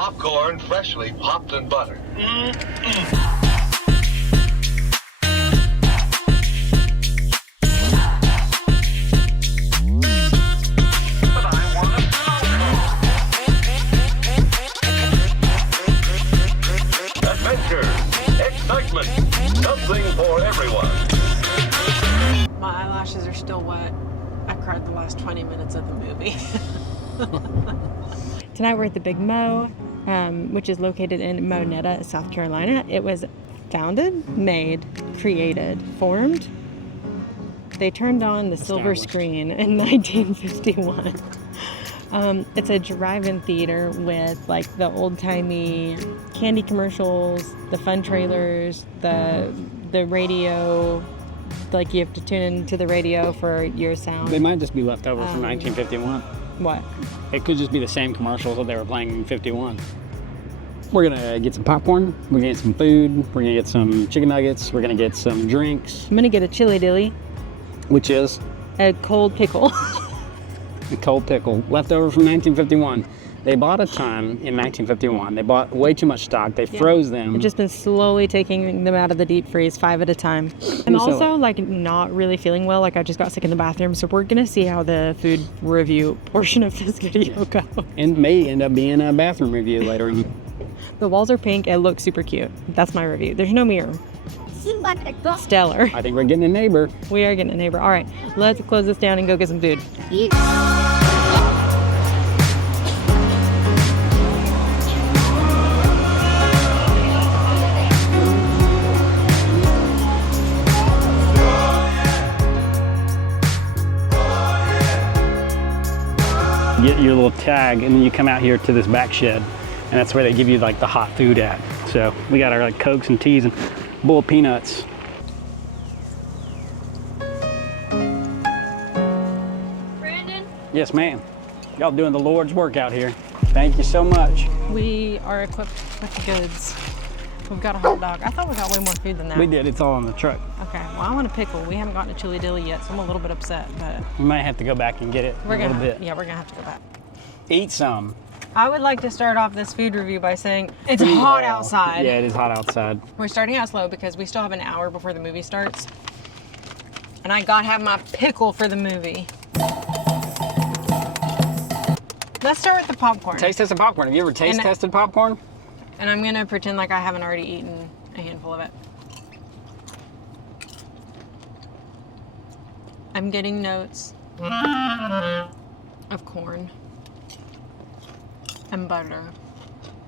Popcorn freshly popped and buttered. Adventure, excitement, something for everyone. My eyelashes are still wet. I cried the last 20 minutes of the movie. Tonight we're at the Big Mo, which is located in Monetta, South Carolina. It was founded, made, created, formed. They turned on the silver screen in 1951. It's a drive-in theater with like the old-timey candy commercials, the fun trailers, the radio. Like you have to tune into the radio for your sound. They might just be left over from 1951. What? It could just be the same commercials that they were playing in 51. We're gonna get some popcorn, we're gonna get some food, we're gonna get some chicken nuggets, we're gonna get some drinks. I'm gonna get a chili dilly. Which is? A cold pickle. A cold pickle, left over from 1951. They bought a ton in 1951. They bought way too much stock. They froze them. I've just been slowly taking them out of the deep freeze 5 at a time. I'm also like not really feeling well. Like I just got sick in the bathroom. So we're going to see how the food review portion of this video goes. And may end up being a bathroom review later on. The walls are pink. It looks super cute. That's my review. There's no mirror. Stellar. I think we're getting a neighbor. We are getting a neighbor. All right, let's close this down and go get some food. Get your little tag, and then you come out here to this back shed, and that's where they give you like the hot food at. So we got our like Cokes and teas and bowl of peanuts. Brandon? Yes, ma'am. Y'all doing the Lord's work out here. Thank you so much. We are equipped with the goods. We've got a hot dog. I thought we got way more food than that. We did. It's all on the truck. Okay, well, I want a pickle. We haven't gotten a chili dilly yet, so I'm a little bit upset, but We might have to go back and get it a little bit. Yeah, we're gonna have to go back. Eat some. I would like to start off this food review by saying it's hot outside. Yeah, it is hot outside. We're starting out slow because we still have an hour before the movie starts. And I gotta have my pickle for the movie. Let's start with the popcorn. Taste test of popcorn. Have you ever tested popcorn? And I'm gonna pretend like I haven't already eaten a handful of it. I'm getting notes of corn and butter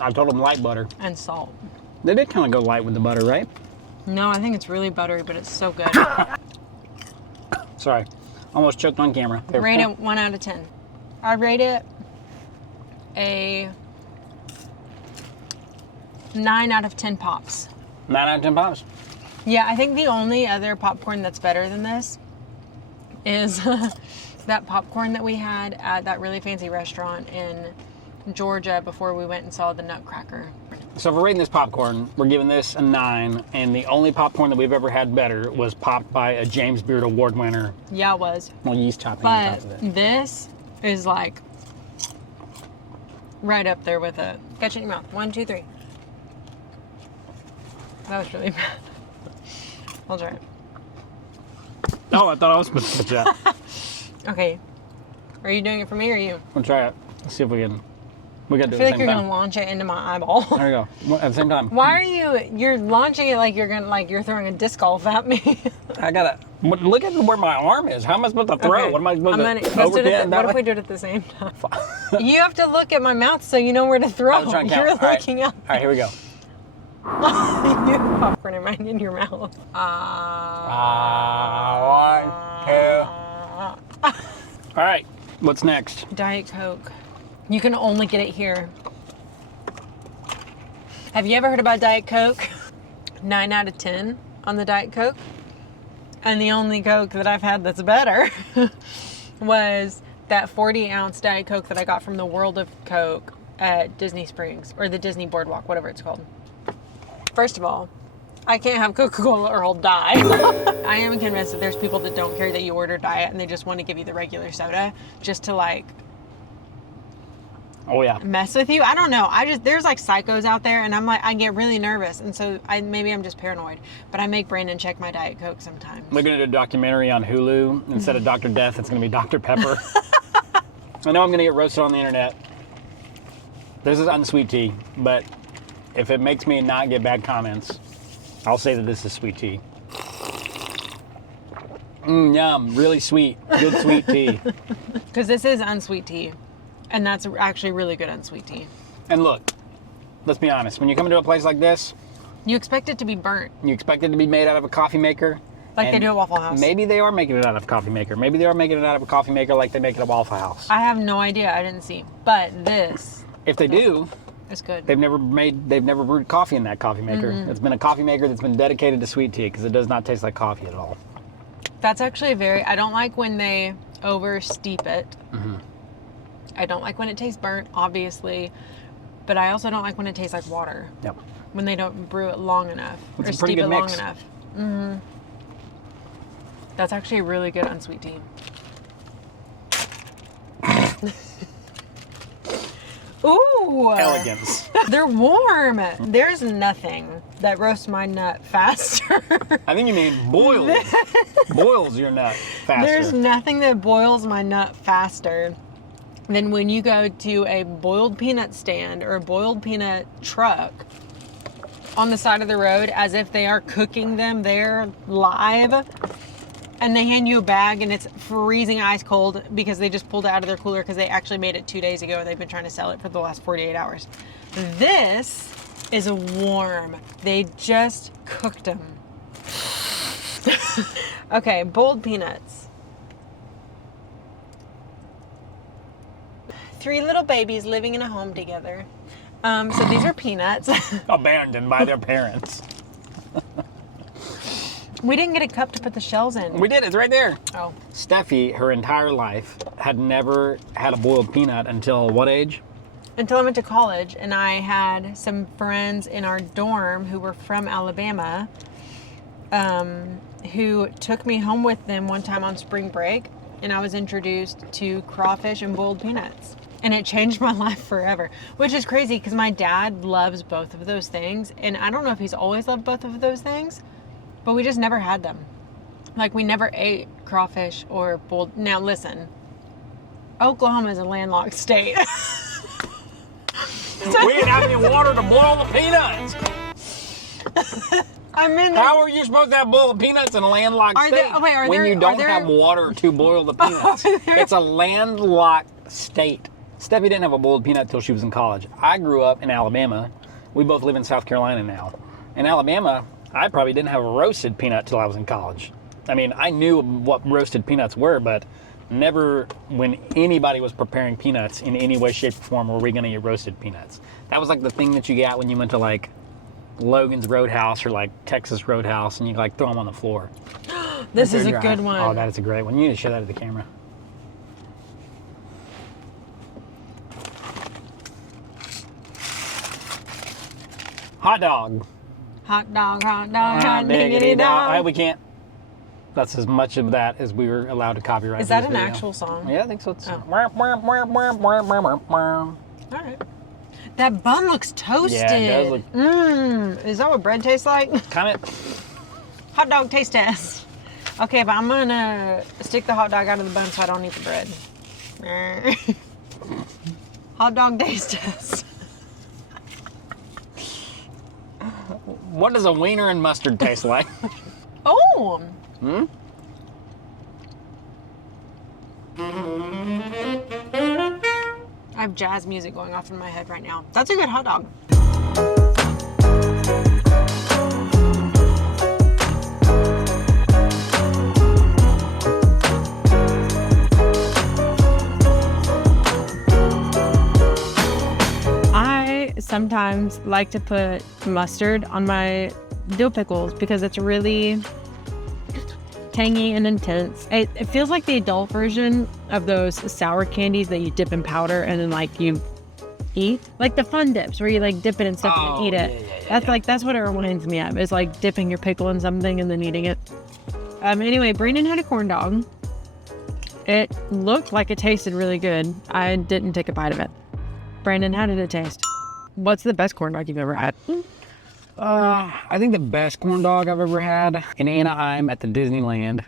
I told them light butter. and salt. They did kind of go light with the butter, right? No, I think it's really buttery, but it's so good. Sorry. Almost choked on camera. Rate it 1 out of 10. I rate it a 9 out of 10 pops. 9 out of 10 pops. Yeah, I think the only other popcorn that's better than this is that popcorn that we had at that really fancy restaurant in Georgia before we went and saw the Nutcracker. So if we're rating this popcorn, we're giving this a 9, and the only popcorn that we've ever had better was popped by a James Beard Award winner. Yeah, it was. Well, yeast topping on top of But it. this is like right up there with it. Catch it in your mouth. 1, 2, 3. That was really bad. I'll try it. Oh, I thought I was supposed to put that. Okay. Are you doing it for me or you? We'll try it. Let's see if we can. We got to I do feel it at like the you're same gonna time. launch it into my eyeball. There you go. At the same time. Why are you're launching it like you're throwing a disc golf at me? I gotta look at where my arm is. How am I supposed to throw? Okay. What am I supposed let's to do it overhand what that if we way? do it at the same time? You have to look at my mouth so you know where to throw. I was trying to count. You're All right. looking up. All right, here we go. You have popcorn in your mouth. 1, 2. All right, what's next? Diet Coke. You can only get it here. Have you ever heard about Diet Coke? 9 out of 10 on the Diet Coke. And the only Coke that I've had that's better was that 40-ounce Diet Coke that I got from the World of Coke at Disney Springs, or the Disney Boardwalk, whatever it's called. First of all, I can't have Coca-Cola or I'll die. I am convinced that there's people that don't care that you order diet and they just want to give you the regular soda just to like Oh yeah. mess with you. I don't know. There's like psychos out there, and I'm like, I get really nervous, and so maybe I'm just paranoid. But I make Brandon check my Diet Coke sometimes. We're gonna do a documentary on Hulu. Instead of Dr. Death, it's gonna be Dr. Pepper. I know I'm gonna get roasted on the internet. This is unsweet tea, but if it makes me not get bad comments, I'll say that this is sweet tea. Yum, really sweet, good sweet tea. Because this is unsweet tea, and that's actually really good unsweet tea. And look, let's be honest, when you come into a place like this, You expect it to be burnt, you expect it to be made out of a coffee maker. like they do at Waffle House. Maybe they are making it out of a coffee maker. Maybe they are making it out of a coffee maker like they make it at Waffle House. I have no idea. I didn't see. But this If they do, is good. they've never brewed coffee in that coffee maker. It's been a coffee maker that's been dedicated to sweet tea because it does not taste like coffee at all. That's actually I don't like when they over steep it. I don't like when it tastes burnt, obviously. But I also don't like when it tastes like water. Yep. When they don't brew it long enough It's or a pretty steep good it long mix. enough. That's actually a really good unsweet tea. Ooh! Elegance. They're warm. There's nothing that roasts my nut faster. I think you mean boils. Boils your nut faster. There's nothing that boils my nut faster than when you go to a boiled peanut stand or a boiled peanut truck on the side of the road as if they are cooking them there live, and they hand you a bag and it's freezing ice cold because they just pulled it out of their cooler because they actually made it 2 days ago and they've been trying to sell it for the last 48 hours. This is warm. They just cooked them. Okay, boiled peanuts. 3 little babies living in a home together. So these are peanuts. Abandoned by their parents. We didn't get a cup to put the shells in. We did, it's right there. Oh. Steffi, her entire life, had never had a boiled peanut until what age? Until I went to college, and I had some friends in our dorm who were from Alabama, who took me home with them one time on spring break, and I was introduced to crawfish and boiled peanuts. And it changed my life forever, which is crazy because my dad loves both of those things. And I don't know if he's always loved both of those things, but we just never had them. Like, we never ate crawfish or boiled. Now, listen, Oklahoma is a landlocked state. We didn't have any water to boil the peanuts. How are you supposed to have boiled peanuts in a landlocked state when you don't have water to boil the peanuts? It's a landlocked state. Steffi didn't have a boiled peanut till she was in college. I grew up in Alabama. We both live in South Carolina now. In Alabama, I probably didn't have a roasted peanut till I was in college. I mean, I knew what roasted peanuts were, but never when anybody was preparing peanuts in any way, shape, or form were we going to eat roasted peanuts. That was like the thing that you got when you went to like Logan's Roadhouse or like Texas Roadhouse and you like throw them on the floor. This is a good one. Oh, that is a great one. You need to show that to the camera. Hot dog. Hot dog, hot diggity dog. We can't. That's as much of that as we were allowed to copyright. Is that an actual song? Yeah, I think so. It's All right. That bun looks toasted. Yeah, it does look. Is that what bread tastes like? Kind of. Hot dog taste test. Okay, but I'm gonna stick the hot dog out of the bun so I don't eat the bread. Hot dog taste test. What does a wiener and mustard taste like? Oh. I have jazz music going off in my head right now. That's a good hot dog. I sometimes like to put mustard on my dill pickles because it's really tangy and intense. It feels like the adult version of those sour candies that you dip in powder and then like you eat, like the fun dips where you like dip it in stuff and eat it. That's what it reminds me of. It's like dipping your pickle in something and then eating it. Anyway, Brandon had a corn dog. It looked like it tasted really good. I didn't take a bite of it. Brandon, how did it taste? What's the best corn dog you've ever had? I think the best corn dog I've ever had in Anaheim at the Disneyland.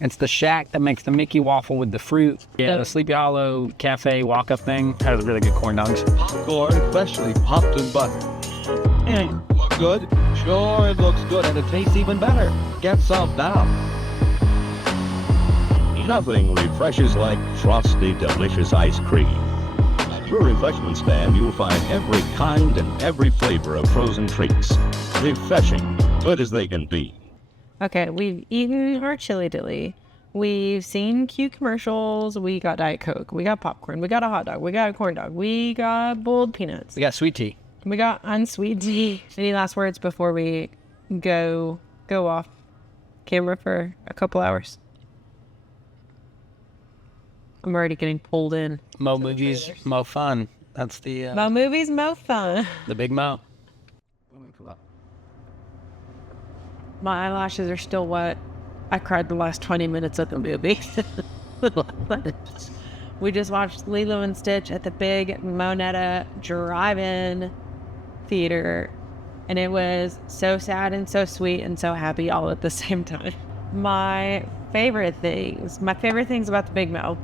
It's the shack that makes the Mickey waffle with the fruit. Yeah, the Sleepy Hollow Cafe walk-up thing has really good corn dogs. Popcorn freshly popped in butter. Look good? Sure, it looks good, and it tastes even better. Get some now. Nothing refreshes like frosty, delicious ice cream. At your refreshment stand, you'll find every kind and every flavor of frozen treats. Refreshing, good as they can be. Okay, we've eaten our chili dilly. We've seen cute commercials. We got Diet Coke. We got popcorn. We got a hot dog. We got a corn dog. We got boiled peanuts. We got sweet tea. We got unsweet tea. Any last words before we go off camera for a couple hours? I'm already getting pulled in. Mo movies, mo fun. That's the... Mo movies, mo fun. The big mo. My eyelashes are still wet. I cried the last 20 minutes of the movie. We just watched Lilo and Stitch at the big Monetta drive-in theater. And it was so sad and so sweet and so happy all at the same time. My favorite things about the Big Mo.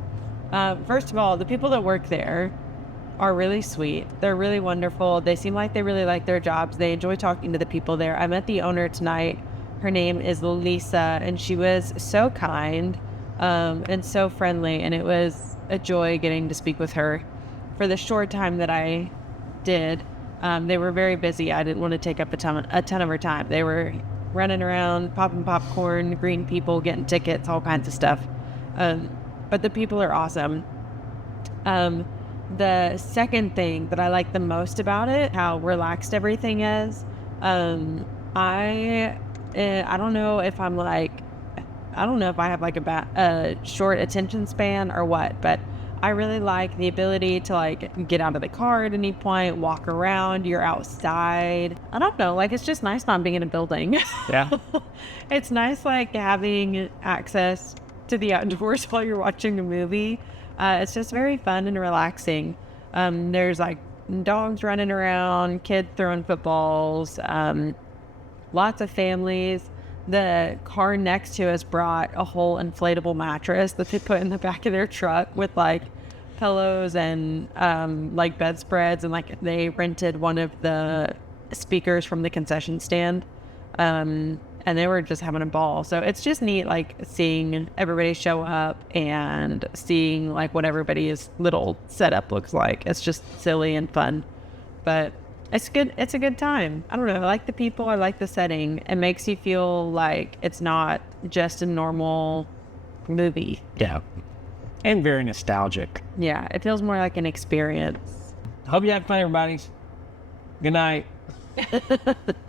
First of all, the people that work there are really sweet. They're really wonderful. They seem like they really like their jobs. They enjoy talking to the people there. I met the owner tonight. Her name is Lisa, and she was so kind and so friendly, and it was a joy getting to speak with her. For the short time that I did, they were very busy. I didn't want to take up a ton of her time. They were running around, popping popcorn, greeting people, getting tickets, all kinds of stuff. But the people are awesome. The second thing that I like the most about it, how relaxed everything is. I don't know if I'm like, I don't know if I have like a short attention span or what, but I really like the ability to like get out of the car at any point, walk around, you're outside. I don't know, like it's just nice not being in a building. Yeah. It's nice like having access to the outdoors while you're watching a movie. It's just very fun and relaxing. There's like dogs running around, kids throwing footballs, lots of families. The car next to us brought a whole inflatable mattress that they put in the back of their truck with like pillows and like bedspreads, and like they rented one of the speakers from the concession stand, and they were just having a ball. So it's just neat like seeing everybody show up and seeing like what everybody's little setup looks like. It's just silly and fun, but it's good. It's a good time. I don't know. I like the people. I like the setting. It makes you feel like it's not just a normal movie. Yeah. And very nostalgic. Yeah. It feels more like an experience. Hope you have fun, everybody. Good night.